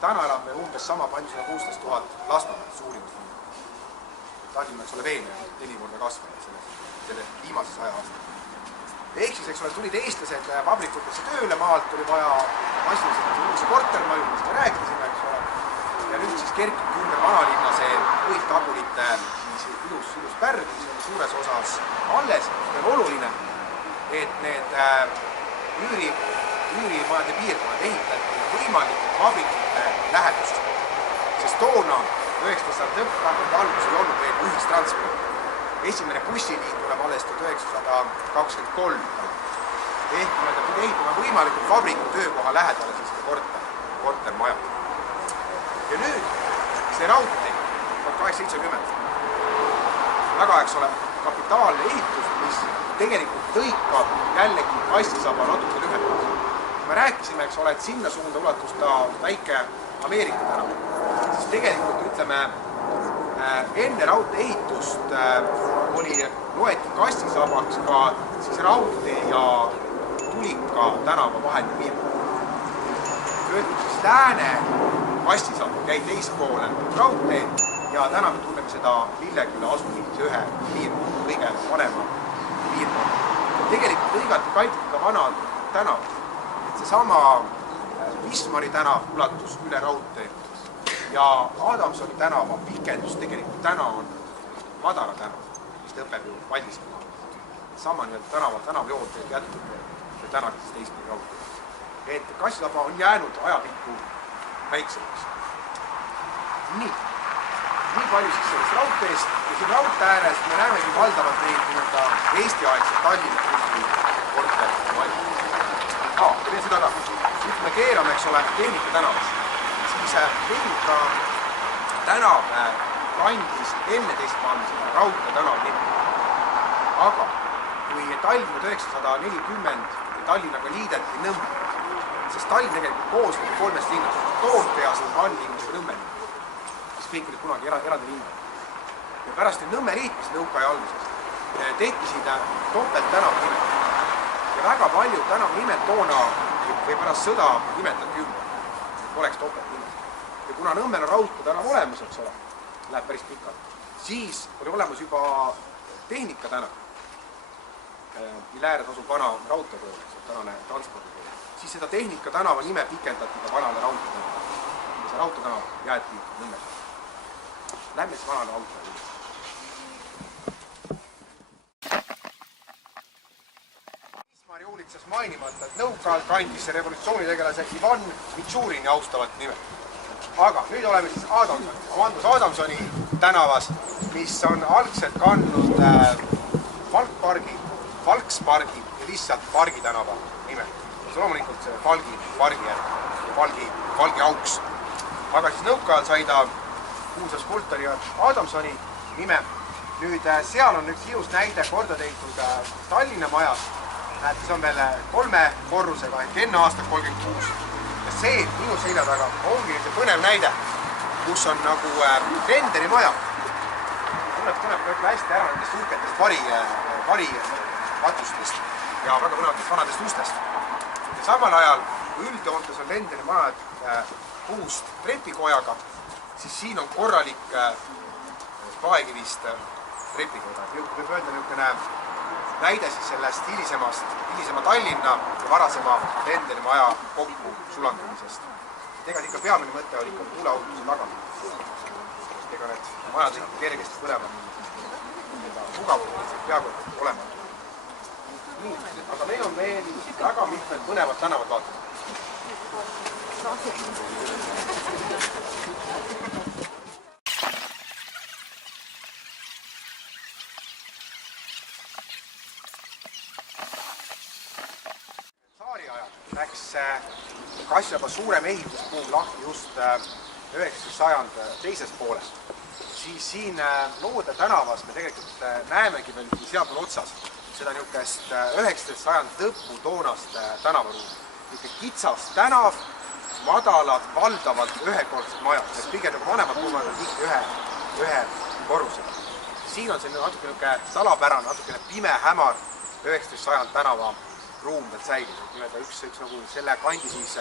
Täna elab meil umbes sama palju 116 000 Lasnamäel suurimast linna. Tallinna oleks ole veel 4 korda kasvanud selle viimase 100 aastal. Ehk siis, eks ole, tulid eestlased vabrikutesse tööle maalt, tuli vaja massiliselt uusi kortermaju, millest me rääkisime, eks ole. Ja nüüd siis kerkib ümber vanalinna see võittagulite ilus pärg, mis on suures osas alles. Ja oluline, et need üürimajade piirkonnad ehitati võimalikult vabrikute lähedust. Sest toona 19. lõpp algus ei olnud veel ühistransport. Esimene bussiliin tuleb alles 1923. Ehk pidi ehitama võimalikult vabriku töökoha lähedale siis kortermaja. Ja nüüd see raudtee 1870. Väga, eks ole, kapitaalne ehitus, mis tegelikult lõikab jällegi kastisaba natuke lühemalt. Me rääkisime, eks ole, et sinna suunda ulatus ta väike Ameerika tänav. Siis tegelikult, ütleme, enne raudtee ehitust loeti kastisabaks ka siis raudtee ja Tulika tänava vaheline piirkond. Siis lääne kastisaba käi teispoole raudteed ja täna me tunneme seda Lilleküla asumise ühe piirkond, kõige vanema piirkond. Tegelikult lõigati katki ka vana tänav. Seesama Wismari tänav ulatus üle raudtee ja Adamsoni tänava pikendus tegelikult täna on Madara tänav, mis tõpeb ju Valdiskala. Sama tänavajoon jätkub täna siis teistpidi raudtee. Et kastisaba on jäänud ajapikku väiksemaks. Nii palju siis sellest raudteest ja siin raudtee ääres me näemegi valdavalt neid Eesti-aegset Tallinna kortermaju. Teen seda ka. Nüüd me keerame, eks ole, Tehnika tänavas. Siis Tehnika tänav kandis enne teist maailmasõda raudtee tänav nimi. Aga kui Tallinn 1940 Tallinnaga liideti Nõmme, sest Tallinn tegelikult koosneb 3 linnast. Toompea, Vanlinnas ja Nõmme. Siis kõik olid kunagi eraldi linnad. Ja pärast Nõmme liitmist nõukaja alguses tekkisid topelt tänava nimed. Ja väga palju tänavnimed toona või pärast sõda nimetati ümber, et oleks topelt nimed. Ja kuna Nõmmel on raudtee tänav olemas, eks ole, läheb päris pikalt, siis oli olemas juba Tehnika tänav, mille ääres asub vana raudteepool, tänane transpordipool. Siis seda Tehnika tänava nime pikendati ka vanale raudtee tänava. Ja see raudtee tänav jäeti Nõmmele. Lähme siis vanale raudtee juurde. Hoolitses mainimata, et nõukaajal kandis see revolutsioonitegelase Ivan Mitšurini austavat nime. Aga nüüd oleme siis Amandus Adamsoni tänavas, mis on algselt kandnud Falkspargi ja lihtsalt Pargi tänava nime. See loomulikult see Falgi pargi ja Falgi auks. Aga siis nõukaajal sai ta kuulsa skulptori Adamsoni nime. Nüüd seal on üks ilus näide korda tehtud Tallinna majas. Näete, see on veel 3 korrusega ehk enne aastat 36. Ja see minu selja taga ongi see põnev näide, kus on nagu renderi maja. tunneb hästi ära nendest uhketest varikatustest ja väga põnevatest vanadest ustest. Ja samal ajal üldjoontes on Lenderi majad puust trepikojaga, siis siin on korralik paekivist trepikoda. Võib öelda niisugune näide siis sellest hilisema Tallinna ja varasema Lenderi maja kokku sulandumisest. Ega ikka peamine mõte oli ikka tuuleohutuse tagamine. Ega need majad ikka kergesti põlevad. Mugavus on peaaegu olematu. Aga meil on veel väga mitmed põnevad tänavad vaatama. Saari ajal läks Kasjaba suurem ehitusbuum lahti just 19. sajand teises pooles. Siis siin Loode tänavas me tegelikult näemegi veel sealpool otsas seda niisugust 19. sajand lõppu toonast tänavaruumi. Niisugune kitsas tänav, madalad, valdavalt ühekordsed majad. Kõige vanemad kuumad on tihti ühe korrusega. Siin on selline natuke salapärane, natukene pime hämar 19. sajand tänava ruum veel säilinud. Üks nagu selle kandi siis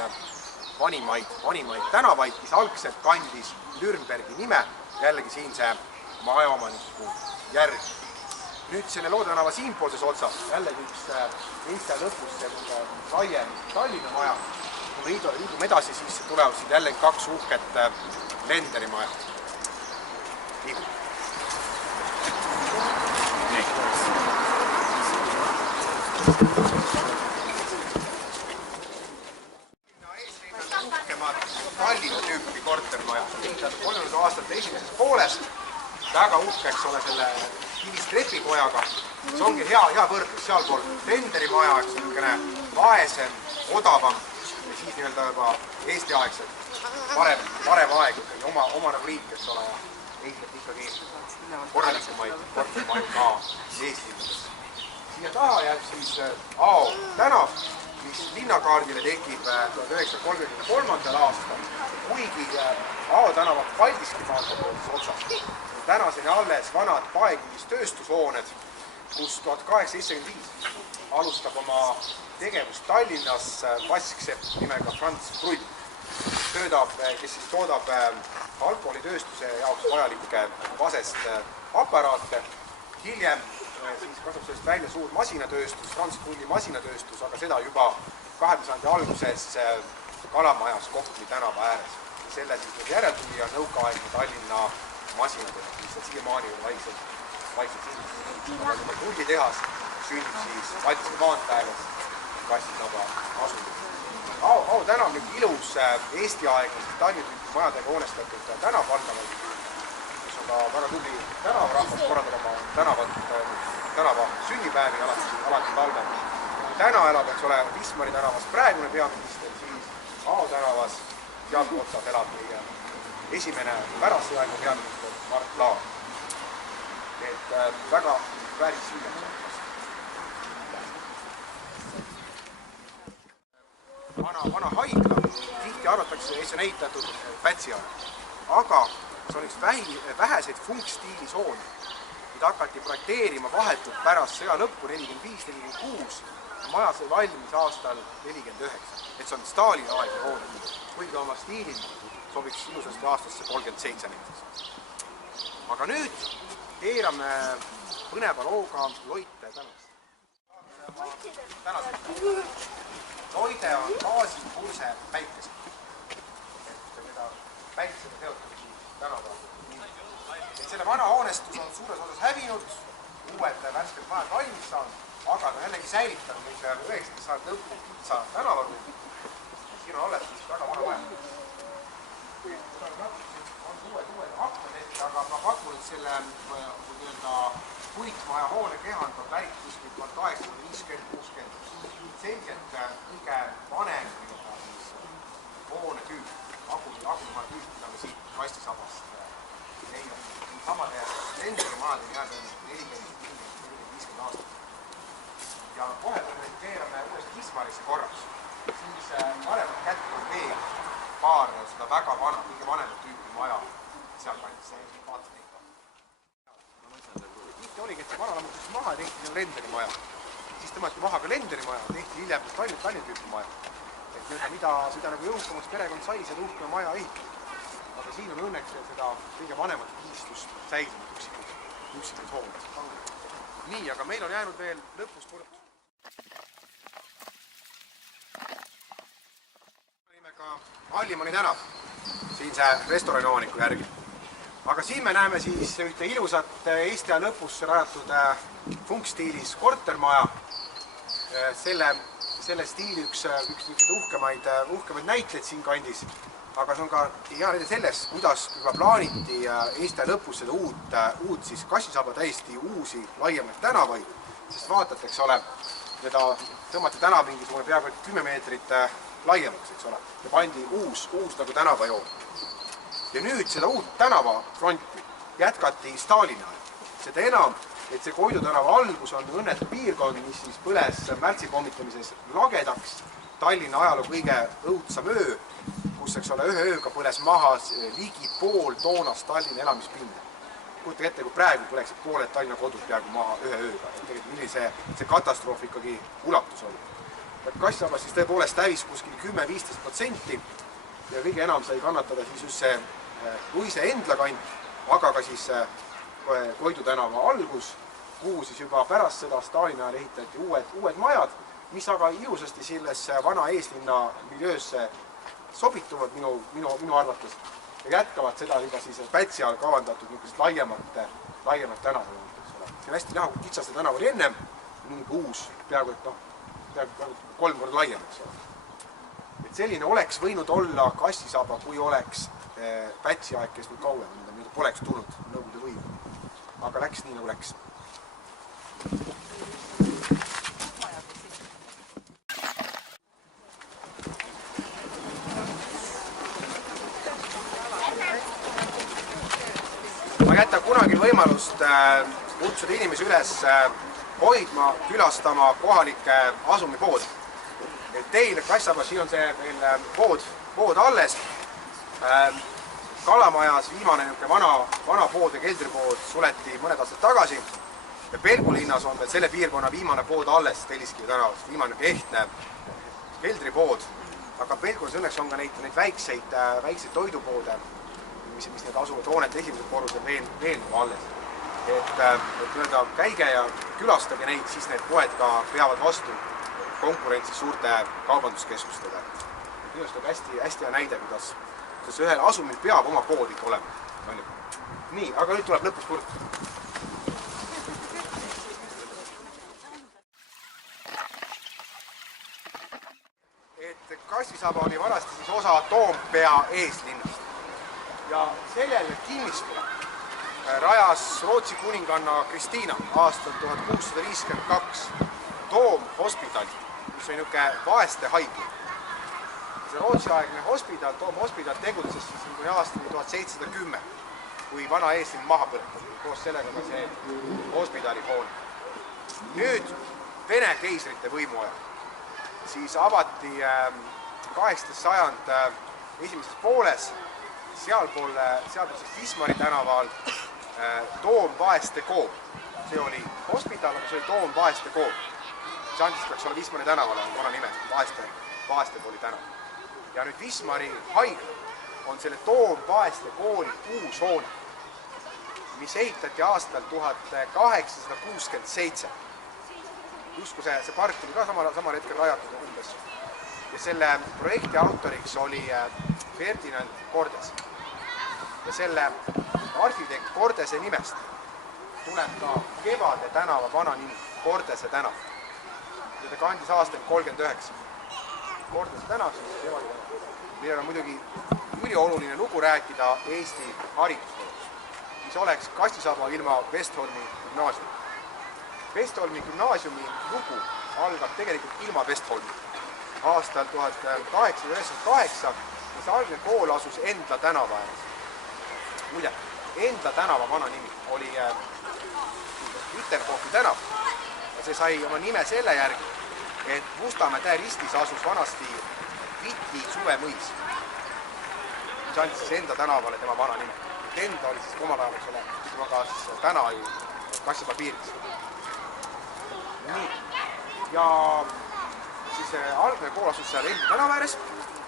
vanimaid tänavaid, mis algselt kandis Nürnbergi nime, jällegi siin see majaomaniku järg. Nüüd selle Loode tänava siinpoolses otsas, jällegi üks Eesti lõpus selline laiem Tallinna maja. Kui me liigume edasi, siis tulevad siin jällegi kaks uhket Lenderi maja. Liigume. Tallinna tüüpi kortermaja, 30 aastate esimesest poolest, väga uhkeks ole selle kivist trepikojaga. See ongi hea võrdlus sealpool Lenderi maja, eks on niisugune vaesem, odavam ja siis nii-öelda juba Eesti-aegselt parem aeg, oma nagu riik, eks ole, ja ehitleb ikkagi korralikumaid kortermaid ka Eestis. Siia taha jääb siis Ao tänav, mis linnakaardile tekib 1933. aastal, kuigi Ao tänava Paldiski maanteepoolses otsas. Tänaseni alles vanad paekivist tööstushooned, kus 1875 alustab oma tegevust Tallinnas vasksepp nimega Franz Brull, kes siis toodab alkoholitööstuse jaoks vajalikke vasest aparaate. Hiljem siis kasvab sellest välja suur masinatööstus, Franz Brulli masinatööstus, aga seda juba 20. sajandi alguses Kalamajas Kopli tänava ääres. Selle siis järeltulija nõukaaegne Tallinna masinatööstus, mis on siiamaani vaikselt siin. Aga Brulli tehas sünnib siis Paldiski maantee ääres Kassitaba asundus. Ao tänav nüüd ilus Eesti-aegne Tallinna majadega hoonestatud tänav valdavalt, mis on ka väga tubli tänavarahvas, korraldab oma tänava sünnipäevi alati talvel. Täna elab, eks ole, Wismari tänavas praegune peaminister, siis Ao tänavas sealt otsas elab meie esimene pärastsõjaline peaminister Mart Laar. Et väga vääris sündamist. Vana haigla, tihti arvatakse, et see on ehitatud Pätsi ajal. Aga see on üks väheseid funkstiilis hoone. Nüüd hakati projekteerima vahetult pärast sõja lõppu 45-46, maja sai valmis aastal 49. Et see on Stalini aegne hoone, kuigi oma stiilil sobiks ilusasti aastasse 37 näiteks. Aga nüüd keerame põneva looga Loite tänast. Loide on gaasipulse päikese. Et mida päikesega seotud tänava. Selle vana hoonestus on suures osas hävinud, uued värsked majad valmis saanud, aga ta on jällegi säilitanud 19. sajand lõppu tänavaruumi. Siin on alles väga vana maja. On uued aknad, aga ma pakun, et selle puitmaja hoone kehand on pärit kuskilt 1850-60. Selgelt kõige vanem hoone tüüp, agumaja tüüp, mida me siit kastisabast leiame. Samade Lenderi majad on jäänud 40-50 aastat. Ja kohe me keerame uuesti Wismarisse korraks. Siis paremat kätt on veel paar seda väga vana, kõige vanemat tüüpi maja seal kandis. Vaatame ikka. maha ja tehti Lenderi maja. Siis tõmmati maha ka Lenderi maja, tehti hiljem Tallinna tüüpi maja. Et mida nagu jõukamaks perekond sai, seda uhkema maja ehitada. Aga siin on õnneks seda kõige vanemat kiistust säilinud üksikud hooned. Nii, aga meil on jäänud veel lõpus kord. Nimega Allimani tänav, siin see restorani omaniku järgi. Aga siin me näeme siis ühte ilusat Eesti aja lõpus rajatud funkstiilis kortermaja. Selle stiili üks uhkemaid näitleid siin kandis. Aga see on ka hea näide sellest, kuidas juba plaaniti Eesti aja lõpus seda uut siis Kassisaba täiesti uusi laiemaid tänavaid. Sest vaatad, eks ole, tõmmati tänav mingisugune peaaegu 10 meetrit laiemaks, eks ole. Ja pandi uus nagu tänavajoon. Ja nüüd seda uut tänavafronti jätkati Stalini ajal. Seda enam, et see Koidu tänava algus on õnnetu piirkond, mis siis põles märtsi pommitamises lagedaks. Tallinna ajaloo kõige õudsam öö, kus eks ole ühe ööga põles maha ligi pool toonast Tallinna elamispinda. Kujutage ette, kui praegu põleksid pooled Tallinna kodud peaaegu maha ühe ööga. Tegelikult millise see katastroof ikkagi ulatus oli. Kassisabas siis tõepoolest hävis kuskil 10-15% ja kõige enam sai kannatada siis just see Luise Endla kant, aga ka siis Koidu tänava algus, kuhu siis juba pärast seda Stalini ajal ehitati uued majad, mis aga ilusasti sellesse vana eeslinna miljöösse sobituvad minu arvates ja jätkavad seda juba siis Pätsi all kavandatud laiemat tänavajoont. See on hästi näha, kui kitsaste tänav oli ennem, mingi uus, peaaegu 3 korda laiem. Et selline oleks võinud olla Kassisaba, kui oleks Pätsi aeg kestnud kauem, mida poleks tulnud Nõukogude võimu. Aga läks nii, nagu läks. Ma jätan kunagi võimalust kutsuda inimesi üles hoidma, külastama kohalikke asumipoode. Et teil Kassisabas, siin on see meil pood alles. Kalamajas viimane vana pood ja keldripood suleti mõned aastad tagasi. Ja Pelgulinnas on veel selle piirkonna viimane pood alles Telliskivi tänavast, viimane ehtne keldripood. Aga Pelgulinnas õnneks on ka neid väikseid toidupoode, mis need asuvad hoonete esimesed korrused veel alles. Et käige ja külastage neid, siis need poed ka peavad vastu konkurentsis suurte kaubanduskeskustega. Minust on hästi hea näide, kuidas ühel asumil peab oma pood ikka olema. Nii, aga nüüd tuleb lõpus kord. Et Kassisaba oli varasti siis osa Toompea eeslinnast. Ja sellel kinnistul rajas Rootsi kuninganna Kristiina aastal 1652 Toomhospitali, mis oli niisugune vaeste haigla. See Rootsi-aegne hospidal, Toomhospidal tegutses siis kuni aastani 1710, kui vana eeslinn maha põletati, koos sellega ka see hospidali hoone. Nüüd Vene keisrite võimu ajal siis avati 18. sajand esimeses pooles sealpool Wismari tänaval Toomvaeste kool. See oli hospidal, aga see oli Toomvaeste kool. See andis peaks olla Wismari tänavale, on kona nime, Vaeste kooli tänav. Ja nüüd Wismari haigla on selle Toomvaeste kooli uus hoone, mis ehitati aastal 1867. Justkui see park oli ka samal hetkel rajatud umbes. Ja selle projekti autoriks oli Ferdinand Cordes. Ja selle arhitekt Cordese nimest tuleb ka Kevade tänava vana nimi, Cordese tänav. Ja ta kandis aastal 39. Cordese tänav, siis Kevade tänav. Meil on muidugi ülioluline lugu rääkida Eesti haridusest, mis oleks Kassisaba ilma Vestholmi gümnaasiumi. Vestholmi gümnaasiumi lugu algab tegelikult ilma Vestholmi. Aastal 1898 ja see algne kool asus Endla tänava ääres. Muide, Endla tänava vana nimi oli Üterkohvi tänav ja see sai oma nime selle järgi, et Mustamäe täe ristis asus vanasti Viti suvemõis, mis andis siis Enda tänavale tema vana nime. Enda oli siis omal ajal, eks ole, ka täna ju Kassisaba piiriks. Nii. Ja siis algne kool asus seal Elvi tänava ääres,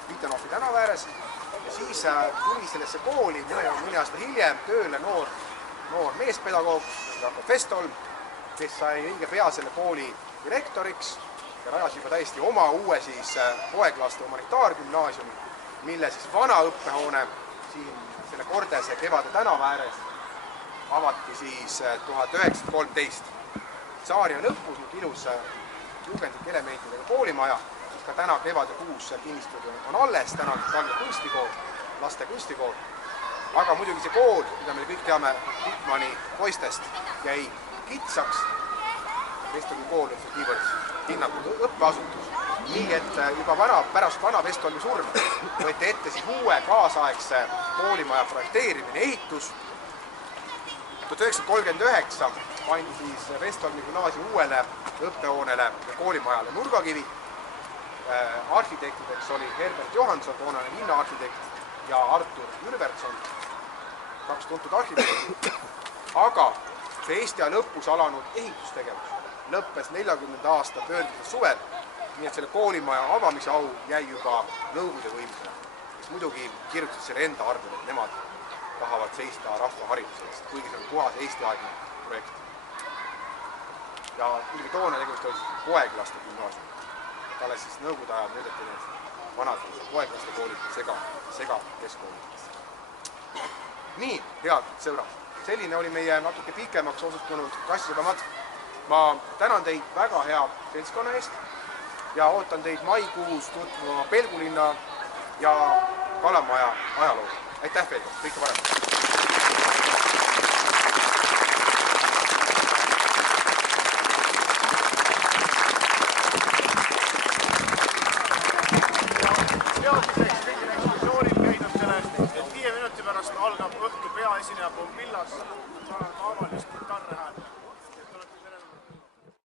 Vitanovi tänava ääres, ja siis tuli sellesse kooli mõni aasta hiljem tööle noor meespedagoog, Jakob Vestholm, kes sai õige pea selle kooli direktoriks ja rajas juba täiesti oma uue siis poeglaste humanitaargümnaasiumi, mille siis vana õppehoone siin selle Kordese Kevade tänava ääres avati siis 1913. Tsaariaja lõpus nüüd ilus jugendlike elementidega koolimaja, siis ka täna Kevade 6 kinnistud on alles, täna on Tallinna kunstikool, laste kunstikool. Aga muidugi see kool, mida me kõik teame Wittmanni poistest, jäi kitsaks. Vestholmi kool on see niivõrd hinnatud õppeasutus. Nii et juba pärast vana Vestholmi surma võeti ette siis uue kaasaegse koolimaja projekteerimine, ehitus. 1939 pandi siis Vestholmi gümnaasiumi uuele õppehoonele ja koolimajale nurgakivi. Arhitektideks oli Herbert Johansson, toonane linnaarhitekt, ja Artur Jürvertson, kaks tuntud arhitekti. Aga see Eesti aja lõpus alanud ehitustegevus lõppes 40. aasta pöördumise suvel, nii et selle koolimaja avamise au jäi juba Nõukogude võimsele, kes muidugi kirjutasid selle enda arvele, et nemad tahavad seista rahva haridusest, kuigi see on puhas Eesti-aegne projekt. Ja muidugi toona tegemist oli poeglaste gümnaasium. Alles siis Nõukogude ajal muudeti need vanad poeglaste koolid sega keskkoolidest. Nii, head sõbrad, selline oli meie natuke pikemaks osutunud kassisõbamat. Ma tänan teid väga hea seltskonna eest ja ootan teid maikuus tutvuma Pelgulinna ja Kalamaja ajalooga. Aitäh veel kord, kõike paremat! Teadmiseks kõigil ekskursioonil käidud sellest, et 5 minuti pärast algab õhtu peaesineja Pompillas, tavalist